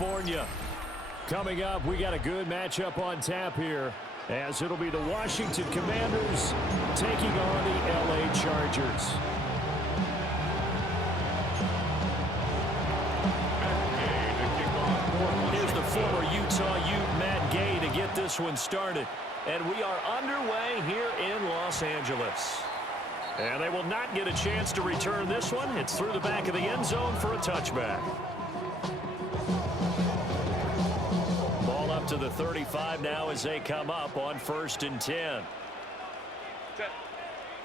California. Coming up, we got a good matchup on tap here, as it'll be the Washington Commanders taking on the LA Chargers. Here's the former Utah Ute, Matt Gay, to get this one started. And we are underway here in Los Angeles. And they will not get a chance to return this one. It's through the back of the end zone for a touchback. Ball up to the 35 now as they come up on 1st and 10.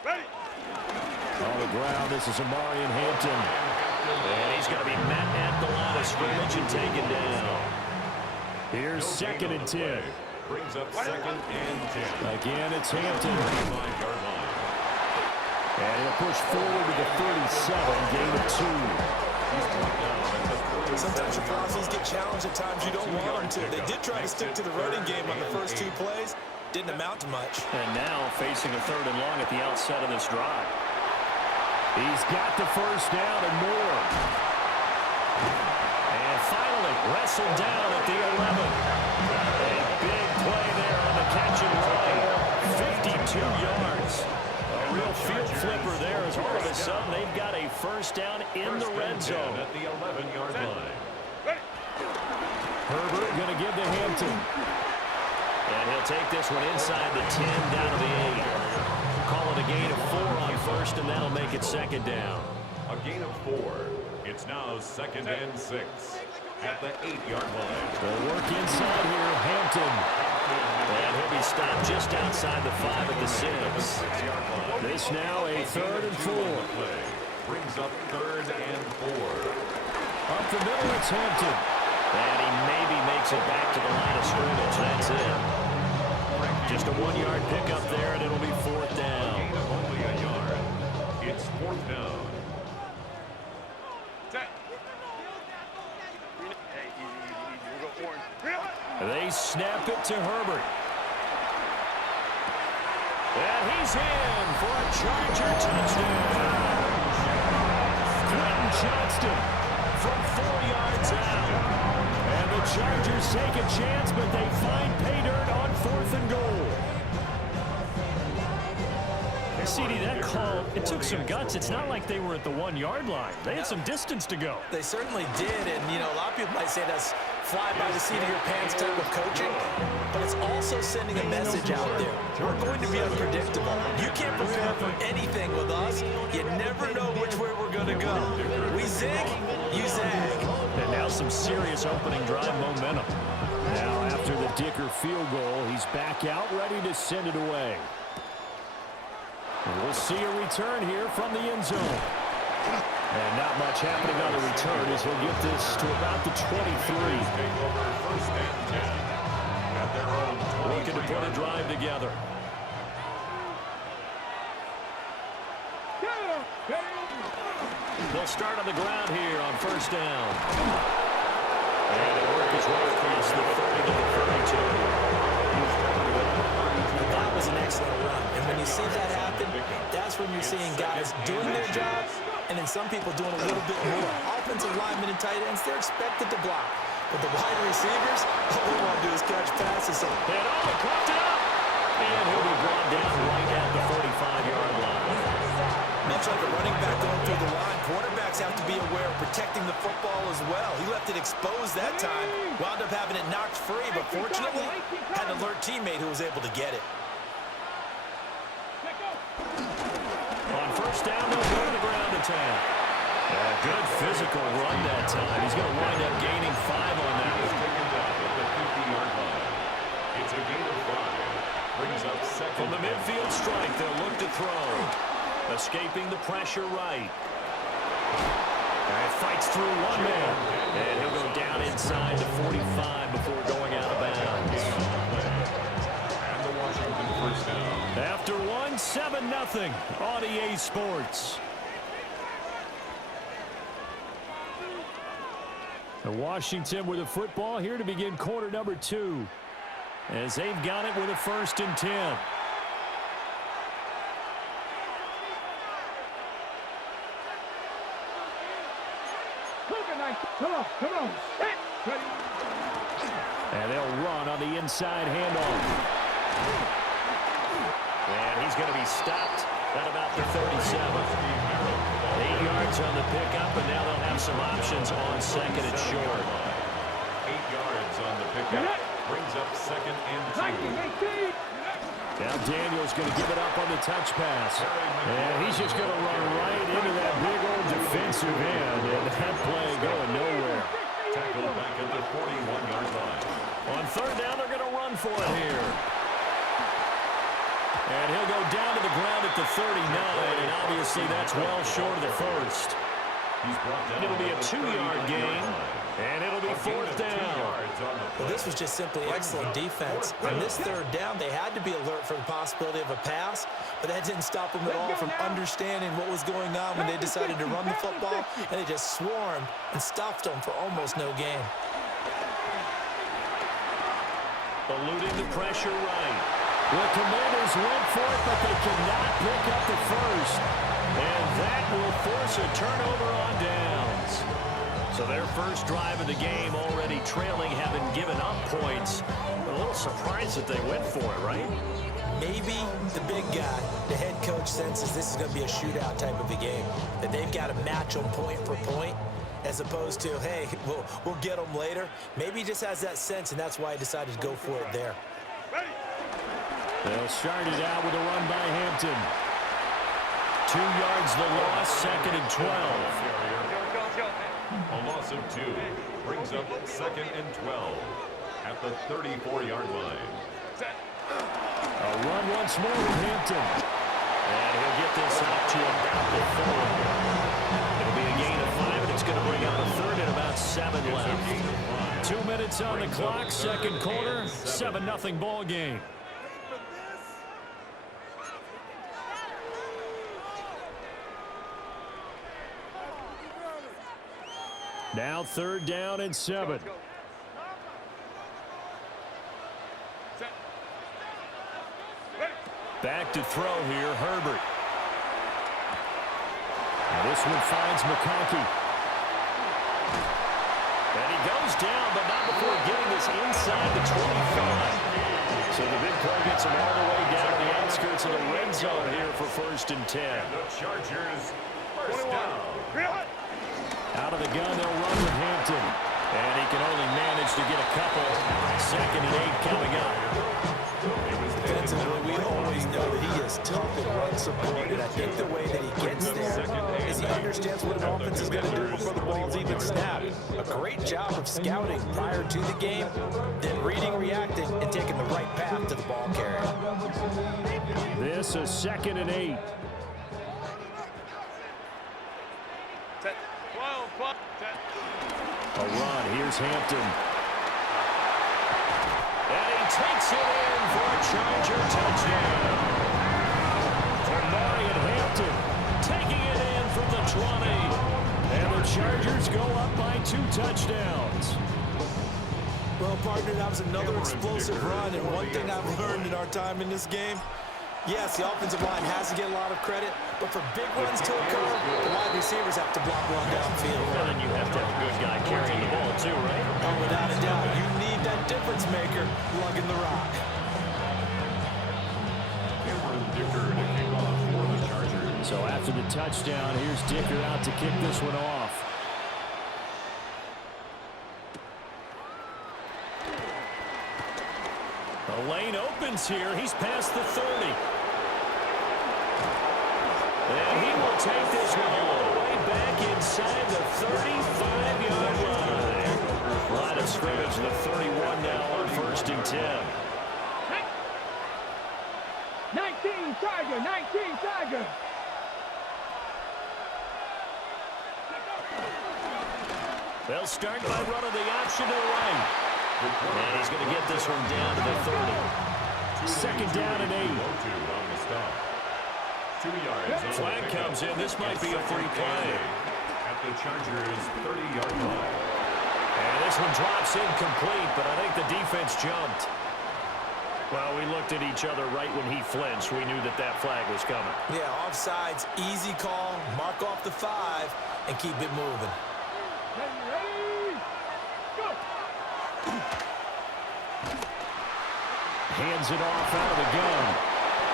Ready. On the ground, this is Amarian Hampton. And he's going to be met at the line of scrimmage and taken down. Here's 2nd and 10. Brings up 2nd and 10. Again, it's Hampton. And he'll push forward to the 37, gain of 2. Sometimes your crosses get challenged at times you don't want them to. They did try to stick to the running game on the first 2 plays. Didn't amount to much. And now facing a 3rd and long at the outset of this drive. He's got the first down and more. And finally wrestled down at the 11. A big play there on the catch and run. 52 yards. A real field flipper there as all of a sudden they've got a first down in the red zone. At the 11-yard line. Herbert going to give to Hampton. And he'll take this one inside the 10 down to the 8. Call it a gain of 4 on 1st, and that'll make it 2nd down. A gain of 4. It's now 2nd and 6 at the 8-yard line. They'll work inside here, Hampton. And he'll be stopped just outside the 5 at the 6. This now a 3rd and 4. Brings up 3rd and 4. Up the middle, it's Hampton. And he maybe makes it back to the line of scrimmage. That's it. Just a 1-yard pickup there, and it'll be 4th down. Gain of only a yard. It's 4th down. They snap it to Herbert. And he's in for a Charger touchdown. Quentin Johnston from 4 yards out. And the Chargers take a chance, but they find pay dirt on 4th and goal. CD, that call, it took some guts. It's not like they were at the 1-yard line. They had some distance to go. They certainly did, and, you know, a lot of people might say that's fly by the seat of your pants type of coaching, but it's also sending a message out there. We're going to be unpredictable. You can't prepare for anything with us. You never know which way we're going to go. We zig, you zag. And now some serious opening drive momentum. Now after the Dicker field goal, he's back out, ready to send it away. And we'll see a return here from the end zone. And not much happening on the return as he'll get this to about the 23. Looking to put a drive together. They'll start on the ground here on 1st down. And it'll work its way across the 30 to the 32. That was an excellent run. And when you see that happen, that's when you're seeing guys doing their job and then some people doing a little bit more. Offensive linemen and tight ends, they're expected to block. But the wide receivers, all they want to do is catch passes. And he caught it up. And he'll be brought down right at the 45-yard line. Much like a running back going through the line, quarterbacks have to be aware of protecting the football as well. He left it exposed that time, wound up having it knocked free, but fortunately, had an alert teammate who was able to get it. On 1st down, they'll go to the ground attack. A good physical run that time. He's going to wind up gaining 5 on that one. It's a gain of 5. Brings up 2nd. From the midfield strike, they'll look to throw. Escaping the pressure right. And fights through one man. And he'll go down inside the 45 before going out of bounds. And the Washington first down. After 7-0 on EA Sports. And Washington with a football here to begin quarter number 2. As they've got it with a 1st and 10. Come on. Hey, ready. And they'll run on the inside handoff. And he's going to be stopped at about the 37. 8 yards on the pickup, and now they'll have some options on second and short. 8 yards on the pickup. Brings up second and 2. Now Daniel's going to give it up on the touch pass. And he's just going to run right into that big old defensive end. And that play going nowhere. Tackled back at the 41-yard line. On third down, they're going to run for it here. And he'll go down to the ground at the 39. And obviously that's well short of the first. It'll be a 2-yard gain. And it'll be fourth down. Well, this was just simply excellent defense. On this third down, they had to be alert for the possibility of a pass, but that didn't stop them at all from understanding what was going on when they decided to run the football, and they just swarmed and stuffed them for almost no gain. Eluding the pressure right. The Commanders went for it, but they cannot pick up the first. And that will force a turnover on downs. So their first drive of the game already trailing, having given up points. A little surprised that they went for it, right? Maybe the big guy, the head coach, senses this is going to be a shootout type of a game, that they've got to match them point for point, as opposed to, hey, we'll get them later. Maybe he just has that sense, and that's why he decided to go for it there. They'll start it out with a run by Hampton. 2 yards the loss, second and 12. A loss of 2 brings up second and 12 at the 34-yard line. A run once more with Hampton. And he'll get this out to about the 4. It'll be a gain of 5, and it's going to bring up a third and about 7 left. 2 minutes on the clock, second quarter, 7-0 ball game. Now third down and 7. Back to throw here, Herbert. This one finds McConkey. And he goes down, but not before getting this inside the 25. So the big play gets him all the way down the outskirts of the red zone here for first and 10. The Chargers first down. Out of the gun, they'll run with Hampton. And he can only manage to get a couple. Second and 8 coming up. Defensively, we always know that he is tough and run support, and I think the way that he gets there is he understands what an offense is going to do before the ball's even snapped. A great job of scouting prior to the game, then reading, reacting, and taking the right path to the ball carrier. This is second and 8. A run. Here's Hampton. And he takes it in for a Charger touchdown. Marion Hampton taking it in from the 20. And the Chargers go up by 2 touchdowns. Well, partner, that was another explosive run, and one thing I've learned in our time in this game, yes, the offensive line has to get a lot of credit, but for big runs to occur, the wide receivers have to block one downfield. And then you have to have a good guy carrying the ball too, right? Oh, without a doubt, you need that difference maker lugging the rock. So after the touchdown, here's Dicker out to kick this one off. The lane opens here. He's past the 30. And he will take this one all the way back inside the 35-yard line. Line of scrimmage, the 31 now on first and 10. 19 Tiger, 19 Tiger. They'll start by running the option to the right. And he's going to get this one down to the 30. Second down and 8. 2 yards. Flag comes in. This might be a free play. At the Chargers' 30-yard line. And this one drops incomplete, but I think the defense jumped. Well, we looked at each other right when he flinched. We knew that that flag was coming. Yeah, offsides, easy call, mark off the 5, and keep it moving. Hands it off out of the gun.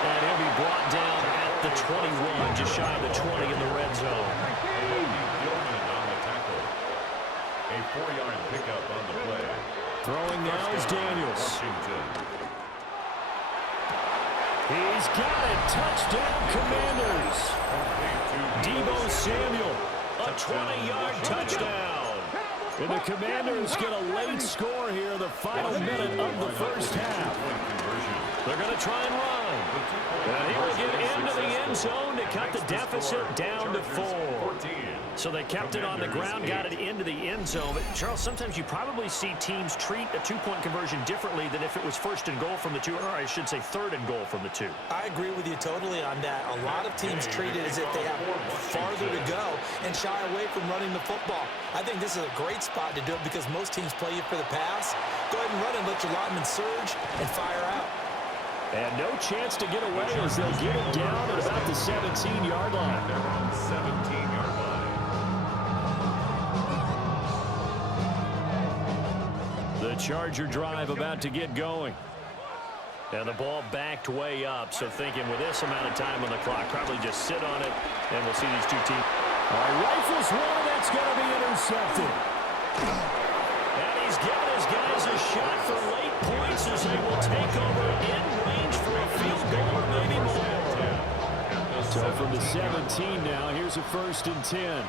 And he'll be brought down at the 21, just shy of the 20 in the red zone. On the tackle. A 4-yard pickup on the play. Throwing now is Daniels. Washington. He's got it. Touchdown, Commanders. Deebo Samuel, a 20-yard touchdown. And the Commanders get a late score here in the final minute of the first half. They're going to try and run. And he will get into the end zone to cut the deficit down to 4. So they kept it on the ground, got it into the end zone. But, Charles, sometimes you probably see teams treat a two-point conversion differently than if it was first and goal from the 2, or I should say third and goal from the 2. I agree with you totally on that. A lot of teams treat it as if they have farther to go and shy away from running the football. I think this is a great spot to do it because most teams play you for the pass. Go ahead and run and let your linemen surge and fire out. And no chance to get away as they'll get it down at about the 17-yard line. They're on the 17-yard line. The Charger drive about to get going. And the ball backed way up, so thinking with this amount of time on the clock, probably just sit on it, and we'll see these two teams. All right, rifles one, that's going to be intercepted. And he's given his guys a shot for late points as they will take over in range for a field goal or maybe more. So from the 17 now, here's a 1st and 10.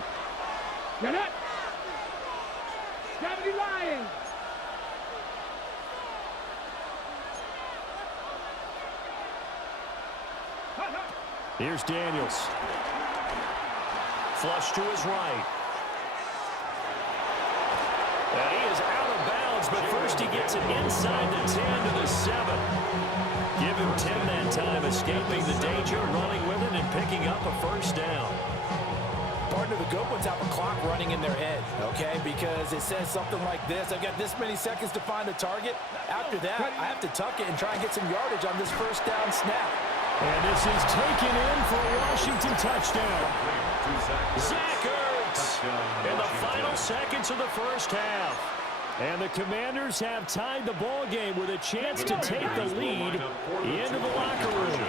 Get it. 70 Lions. Here's Daniels. Flush to his right. And he is out of bounds, but first he gets it inside the 10 to the 7. Give him 10 that time, escaping the danger, running with it, and picking up a first down. Partner, the good ones have a clock running in their head, okay? Because it says something like this. I've got this many seconds to find the target. After that, I have to tuck it and try and get some yardage on this first down snap. And this is taken in for a Washington touchdown. Zach Ertz in the final seconds of the first half. And the Commanders have tied the ball game with a chance to take the lead into the locker room.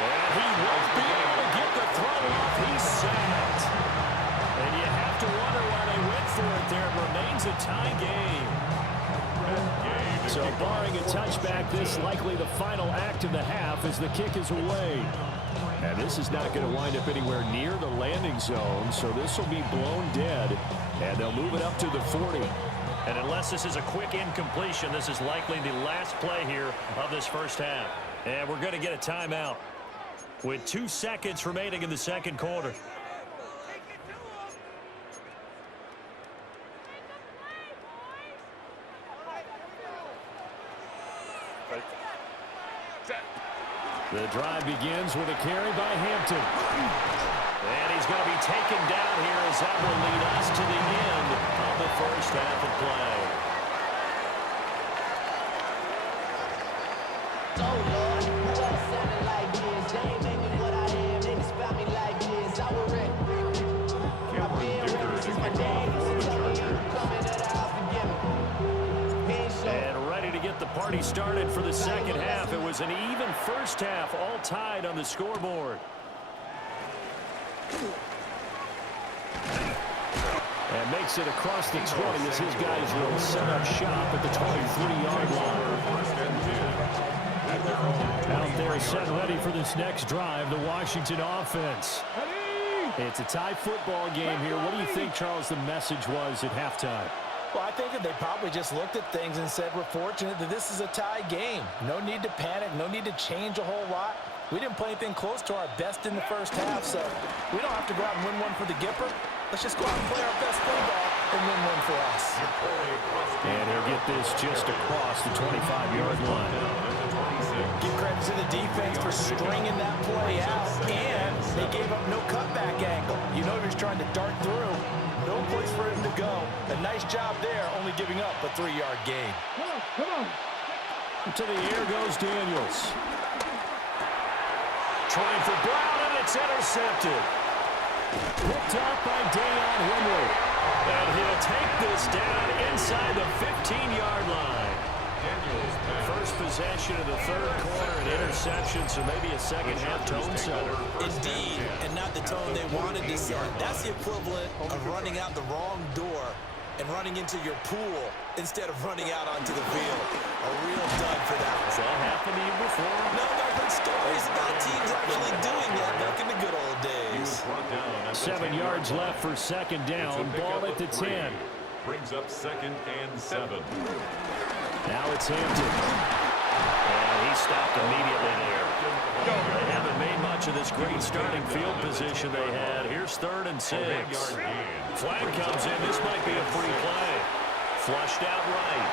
And he won't be able to get the throw off. He's sacked. And you have to wonder why they went for it there. It remains a tie game. So barring a touchback, this likely the final act of the half as the kick is away. And this is not going to wind up anywhere near the landing zone, so this will be blown dead. And they'll move it up to the 40. And unless this is a quick incompletion, this is likely the last play here of this first half. And we're going to get a timeout with 2 seconds remaining in the second quarter. The drive begins with a carry by Hampton. And he's going to be taken down here as that will lead us to the end of the first half of play. Oh Lord, who else sounded like this? They ain't made me what I am, they inspire me like this. I was ready. I've been ready since my day. So tell me you coming to the house to get me. And ready to get the party started for the second half. It was an even first half, all tied on the scoreboard. And makes it across the 20 as his guys will set up shop at the 23-yard line. Out there set ready for this next drive, the Washington offense. It's a tie football game here. What do you think, Charles, the message was at halftime? Well, I think that they probably just looked at things and said, we're fortunate that this is a tie game. No need to panic, no need to change a whole lot. We didn't play anything close to our best in the first half, so we don't have to go out and win one for the Gipper. Let's just go out and play our best football and win one for us. And he'll get this just across the 25-yard line. Give credit to the defense for stringing that play out, and they gave up no cutback angle. You know he was trying to dart through. No place for him to go. A nice job there, only giving up a 3-yard gain. Come on. To the air goes Daniels. Trying for Brown, and it's intercepted. Picked up by Dayon Henry. And he'll take this down inside inside the 15-yard line. First possession of the third quarter, an interception, so maybe a second-half tone setter. Indeed, and not the tone they wanted to set. That's the equivalent of running out the wrong door and running into your pool instead of running out onto the field. A real dud for that one. Has that happened to you before? No, but I've heard stories about teams actually doing that back in the good old days. 7 yards left for second down. Ball at the 10. Brings up 2nd and 7. Now it's Hampton. And he stopped immediately there. They haven't made much of this great starting field position they had. Here's 3rd and 6. Flag comes in. This might be a free play. Flushed out right.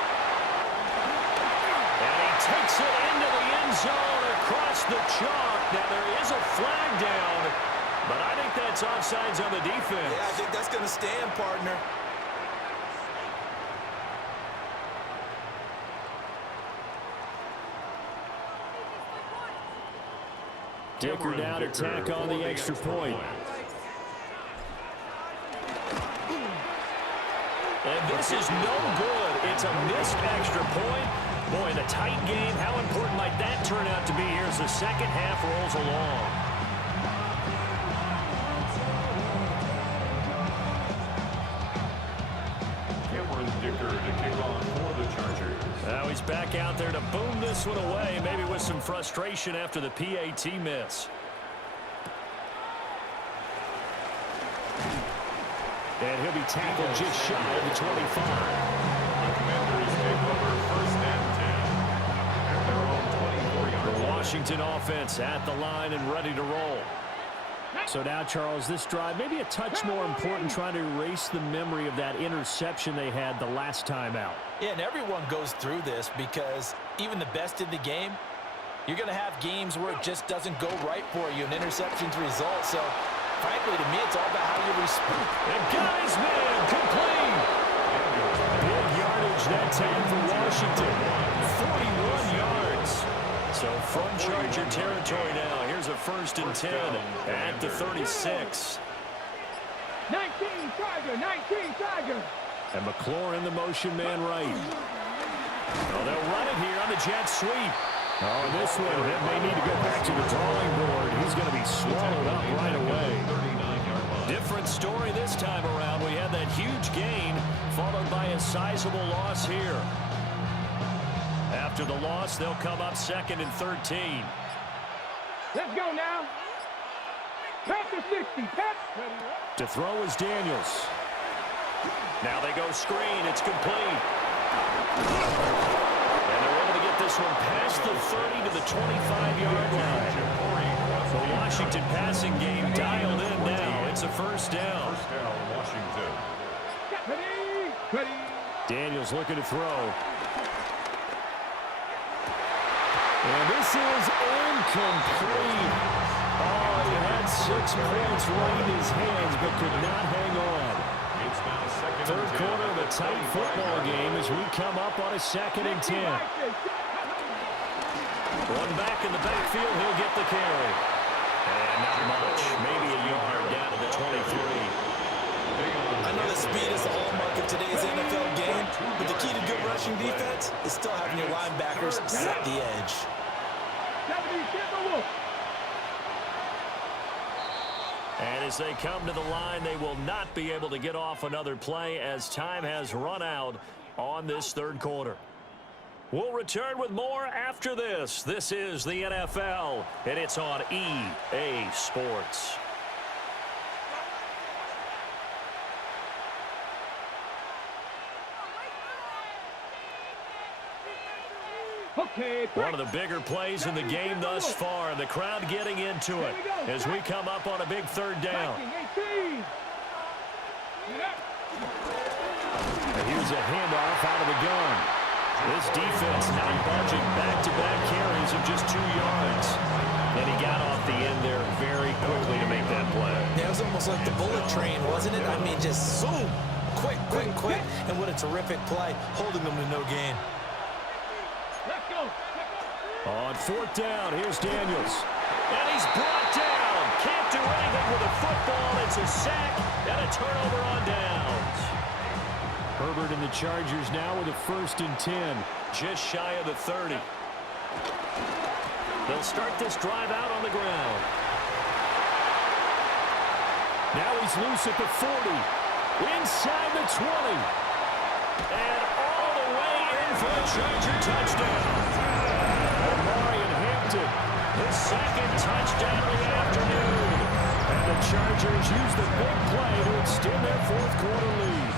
And he takes it into the end zone across the chalk. Now there is a flag down, but I think that's offsides on the defense. Yeah, I think that's going to stand, partner. Dicker down to tack on the extra point. And this is no good. It's a missed extra point. Boy, in a tight game, how important might that turn out to be here as the second half rolls along? Dicker to kick off for the Chargers. Now he's back out there to boom this one away, maybe with some frustration after the PAT miss. And he'll be tackled just shy of the 25. The Commanders take over 1st and 10 at their own 24-yard line. The Washington offense at the line and ready to roll. So now, Charles, this drive maybe a touch more important, trying to erase the memory of that interception they had the last time out. Yeah, and everyone goes through this because even the best in the game, you're going to have games where it just doesn't go right for you, and interceptions result. So, frankly, to me, it's all about how you respond. And guys, man, complete. Big yardage that time for Washington. 41 yards. So from Charger territory now, here's a 1st and 10 at the 36. 19 Charger, 19 Charger. And McLaurin, the motion man right. Oh, they'll run it here on the jet sweep. Oh, this one, it may need to go back to the drawing board. He's going to be swallowed up right away. Different story this time around. We had that huge gain, followed by a sizable loss here. After the loss, they'll come up 2nd and 13. Let's go now. Pat to 60. Pat. To throw is Daniels. Now they go screen. It's complete. And they're able to get this one past the 30 to the 25-yard line. The Washington passing game dialed in now. It's a 1st down. 1st down, Washington. Ready. Ready. Daniels looking to throw. And this is incomplete. Oh, he had 6 points right in his hands, but could not hang on. It's now 2nd and 10. Third quarter of a tight football game as we come up on a 2nd and 10. One back in the backfield, he'll get the carry. And not much, maybe a yard down to the 23. I know that speed is the hallmark of today's NFL game, but the key to good rushing defense is still having your linebackers set the edge. And as they come to the line, they will not be able to get off another play as time has run out on this third quarter. We'll return with more after this. This is the NFL, and it's on EA Sports. Okay, One of the bigger plays in the game thus far, and the crowd getting into it as we come up on a big 3rd down. And here's a handoff out of the gun. This defense not budging, back-to-back carries of just 2 yards. And he got off the end there very quickly to make that play. Yeah, it was almost like the bullet train, wasn't it? I mean, just zoom, quick, quick, quick. And what a terrific play, holding them to no gain. Let's go. On 4th down, here's Daniels. And he's brought down. Can't do anything with the football. It's a sack and a turnover on downs. Herbert and the Chargers now with a 1st and 10. Just shy of the 30. They'll start this drive out on the ground. Now he's loose at the 40. Inside the 20. And all the way in for a Charger touchdown. Omarion Hampton, his 2nd touchdown of the afternoon. And the Chargers use the big play to extend their 4th quarter lead.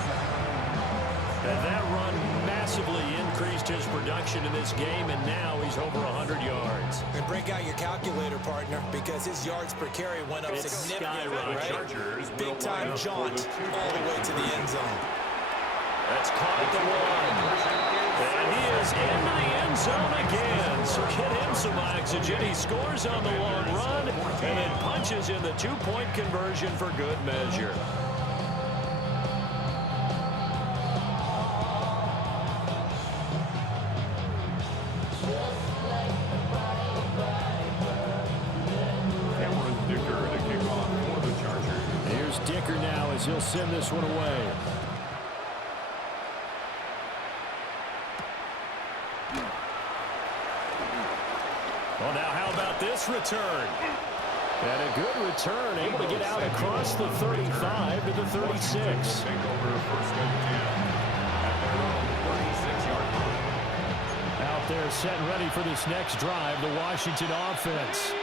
And that run massively increased his production in this game, and now he's over 100 yards. And break out your calculator, partner, because his yards per carry went up significantly, right? Big-time jaunt all the way to the end zone. That's caught at the 1. And he is into the end zone again. So get him some oxygen. He scores on the long run and then punches in the 2-point conversion for good measure. Dicker now as he'll send this one away. Well, now how about this return? And a good return, able to get out across the 35 to the 36. Out there set and ready for this next drive, the Washington offense.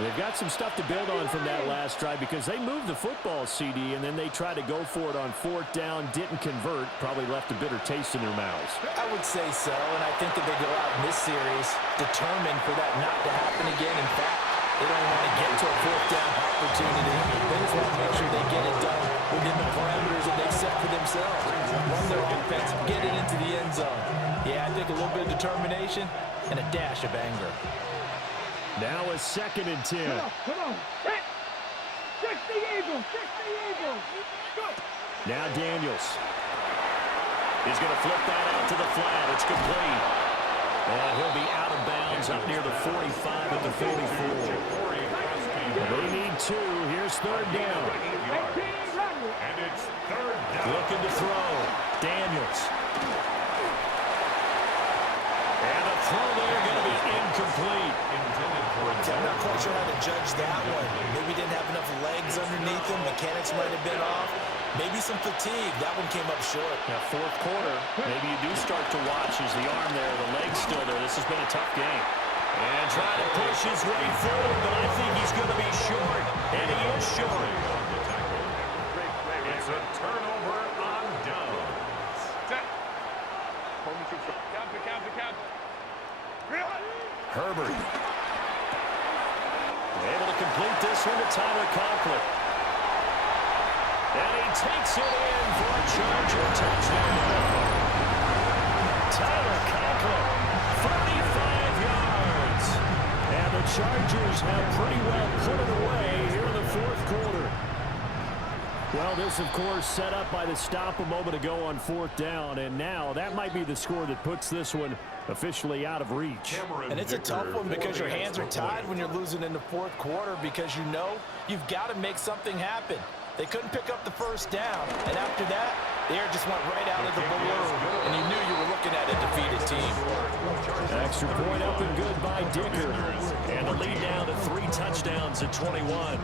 They've got some stuff to build on from that last drive because they moved the football, CD, and then they tried to go for it on 4th down, didn't convert, probably left a bitter taste in their mouths. I would say so, and I think that they go out in this series determined for that not to happen again. In fact, they don't want to get to a 4th down opportunity. They just want to make sure they get it done within the parameters that they've set for themselves. Run their offense, get it into the end zone. Yeah, I think a little bit of determination and a dash of anger. Now a 2nd and 10. Come on. Hit. 60 Eagles. 60 Eagles. Go. Now Daniels. He's going to flip that out to the flat. It's complete. And he'll be out of bounds up near the 45 at the 44. They need 2. Here's 3rd down. And it's 3rd down. Looking to throw. Daniels. And the throw there going to be incomplete. I'm not quite sure how to judge that one. Maybe didn't have enough legs underneath him. Mechanics might have been off. Maybe some fatigue. That one came up short. Now, 4th quarter, maybe you do start to watch as the arm there, the leg's still there. This has been a tough game. And trying to push his way forward, but I think he's going to be short. And he is short. It's a turnover on downs. Herbert. Able to complete this one to Tyler Conklin. And he takes it in for a Charger touchdown. Tyler Conklin, 35 yards. And the Chargers have pretty well put it away here in the 4th quarter. Well, this, of course, set up by the stop a moment ago on 4th down. And now that might be the score that puts this one officially out of reach. And it's a tough one because your hands are tied when you're losing in the 4th quarter because you know you've got to make something happen. They couldn't pick up the 1st down, and after that, the air just went right out of the balloon, and you knew you were looking at a defeated team. Extra point up and good by Dicker. And the lead now to 3 touchdowns at 21.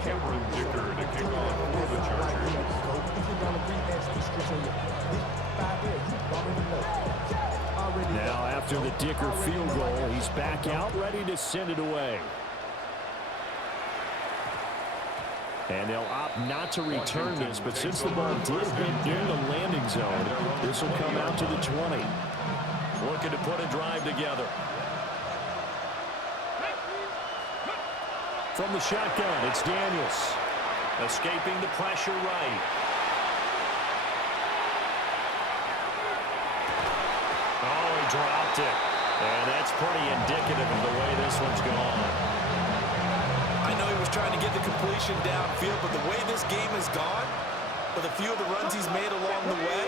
Cameron Dicker to kick off for the Chargers. Now after the Dicker field goal, he's back out ready to send it away. And they'll opt not to return this, but since the ball did hit in the landing zone, this will come out to the 20. Looking to put a drive together. From the shotgun, it's Daniels. Escaping the pressure right. Oh, he dropped it. And that's pretty indicative of the way this one's gone. I know he was trying to get the completion downfield, but the way this game has gone, with a few of the runs he's made along the way,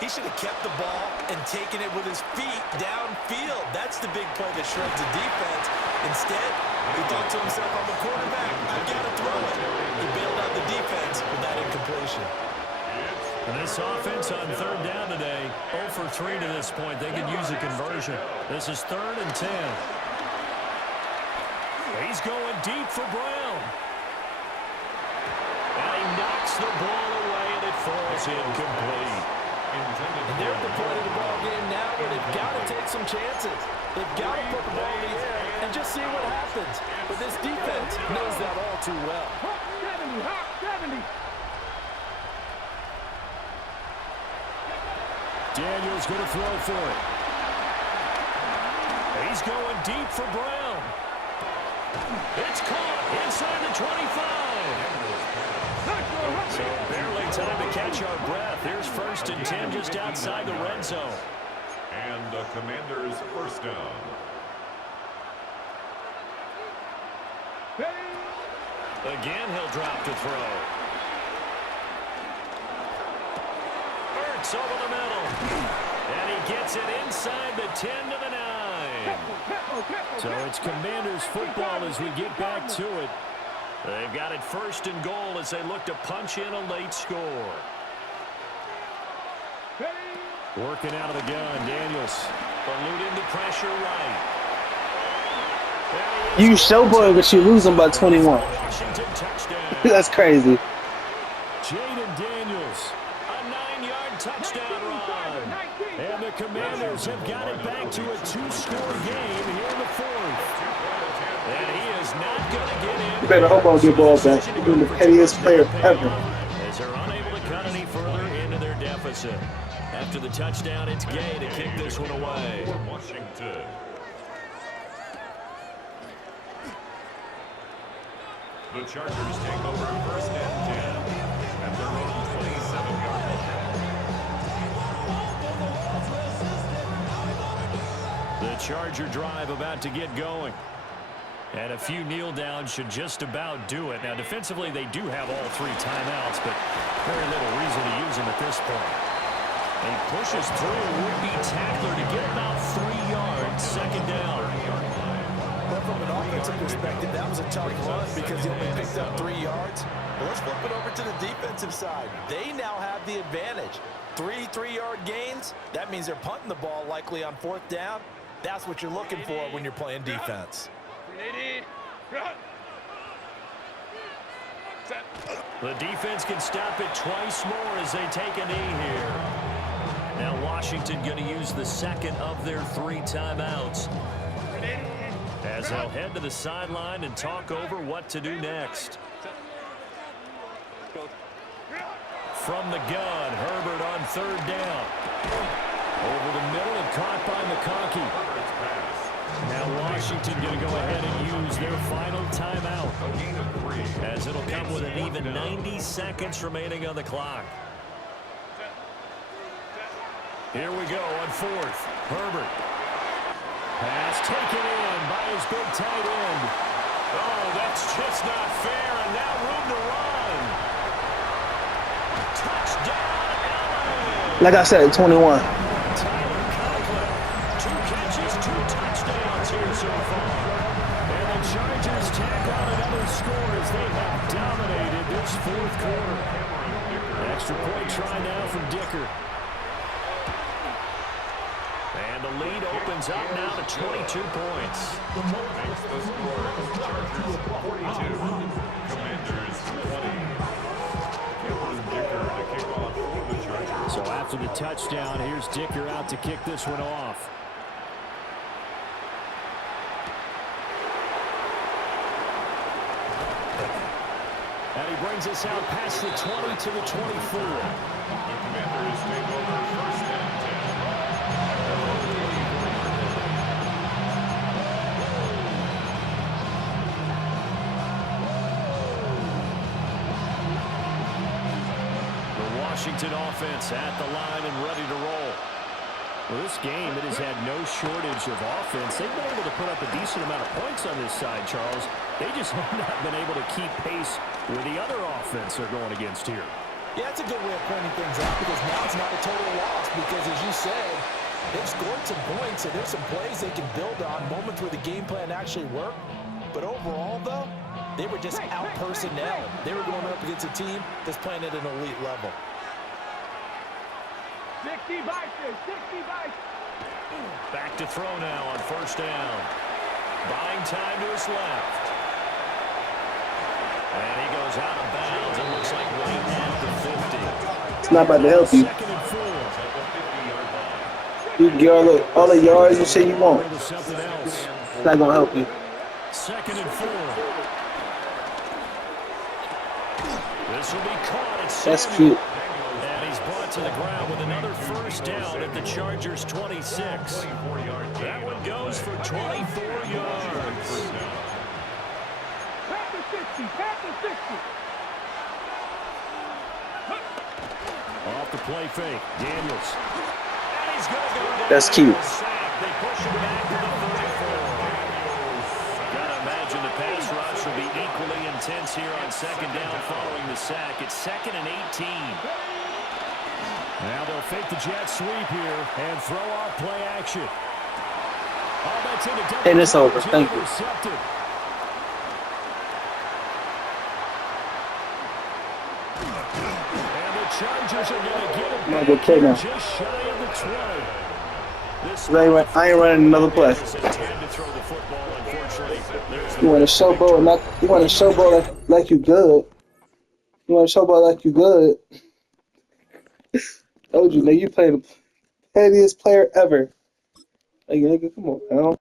he should have kept the ball and taken it with his feet downfield. That's the big play that shreds the defense. Instead, he thought to himself, I'm a quarterback, I've got to throw it. He bailed out the defense with that incompletion. It's And this offense on third down today, 0 for 3 to this point. They could use a conversion. This is 3rd and 10. He's going deep for Brown. And he knocks the ball away, and it falls incomplete. And they're at the point of the ball game now where they've got to take some chances. They've got to put the ball in the air and just see what happens. But this defense knows that all too well. 70. Daniels going to throw for it. He's going deep for Brown. It's caught inside the 25. So barely time to catch our breath. Here's 1st and 10 just outside the red zone. And the Commanders' first down. Again, he'll drop to throw. Ertz over the middle. And he gets it inside the 10 to the 9. So it's Commanders football as we get back to it. They've got it 1st and goal as they look to punch in a late score. Working out of the gun, Daniels eluding the pressure right. You showboy, but you lose them by 21. That's crazy. Jaden Daniels, a 9-yard touchdown run. And the Commanders have got it back to a 2-score game here in the 4th. And he is not going to get in. You better hope I'll get ball back. You're doing the pettiest player ever. As they're unable to cut any further into their deficit. After the touchdown, it's Gay to kick this one away. Washington. The Chargers take over 1st and 10 at their own 27-yard line. The Charger drive about to get going. And a few kneel downs should just about do it. Now, defensively, they do have all 3 timeouts, but very little reason to use them at this point. He pushes through a would-be tackler to get about 3 yards, 2nd down. But from an offensive perspective, that was a tough run because he only picked up 3 yards. Well, let's flip it over to the defensive side. They now have the advantage. 3 3-yard gains. That means they're punting the ball likely on 4th down. That's what you're looking for when you're playing defense. The defense can stop it twice more as they take a knee here. Now Washington going to use the 2nd of their 3 timeouts. As they'll head to the sideline and talk over what to do next. From the gun, Herbert on 3rd down. Over the middle and caught by McConkey. Now Washington going to go ahead and use their final timeout. As it'll come with an even 90 seconds remaining on the clock. Here we go on 4th. Herbert. Pass taken in by his big tight end. Oh, that's just not fair, and now room to run. Touchdown, LA. Like I said, 21. Tyler Conklin, 2 catches, 2 touchdowns here so far. And the Chargers tack on another score as they have dominated this 4th quarter. Extra point try now from Dicker. And the lead opens up now to 22 points. Makes the score Chargers 42, Commanders 20. Cameron Dicker to kick off for the Chargers. So after the touchdown, here's Dicker out to kick this one off. And he brings us out past the 20 to the 24. The Commanders take over 1st and 10. Washington offense at the line and ready to roll. Well, this game, it has had no shortage of offense. They've been able to put up a decent amount of points on this side, Charles. They just have not been able to keep pace with the other offense they're going against here. Yeah, that's a good way of pointing things out because now it's not a total loss because, as you said, they've scored some points and there's some plays they can build on, moments where the game plan actually worked. But overall, though, they were just out-personnel. They were going up against a team that's playing at an elite level. 60 Vikings, 60 Vikings. Back to throw now on first down. Buying time to his left. And he goes out of bounds. It looks like right at the 50. It's not about to help you. Second and 4. You can get all the yards and shit you want. Into something else. It's not gonna help you. Second and 4. This will be caught at That's Samuel. cute. And he's brought to the ground with another first down at the Chargers' 26. That one goes for 24 yards. Pack the 60, pack the 60. Off the play fake, Daniels. And he's going to go down. That's cute. They push him back to the 34. Gotta imagine the pass rush will be equally intense here on second down following the sack. It's second and 18. Now they'll fake the jet sweep here and throw off play action. Oh, that's in a And it's over. Thank you. Intercepted. And the Chargers are going to get it I'm gonna back go play now. just shy of the 20. This I ain't running another play. is a 10 to throw the football. Unfortunately, there's the You want to showboat like you good. You want to showboat like you good. Told you, nigga, you play the pettiest player ever. Like, nigga, come on, man.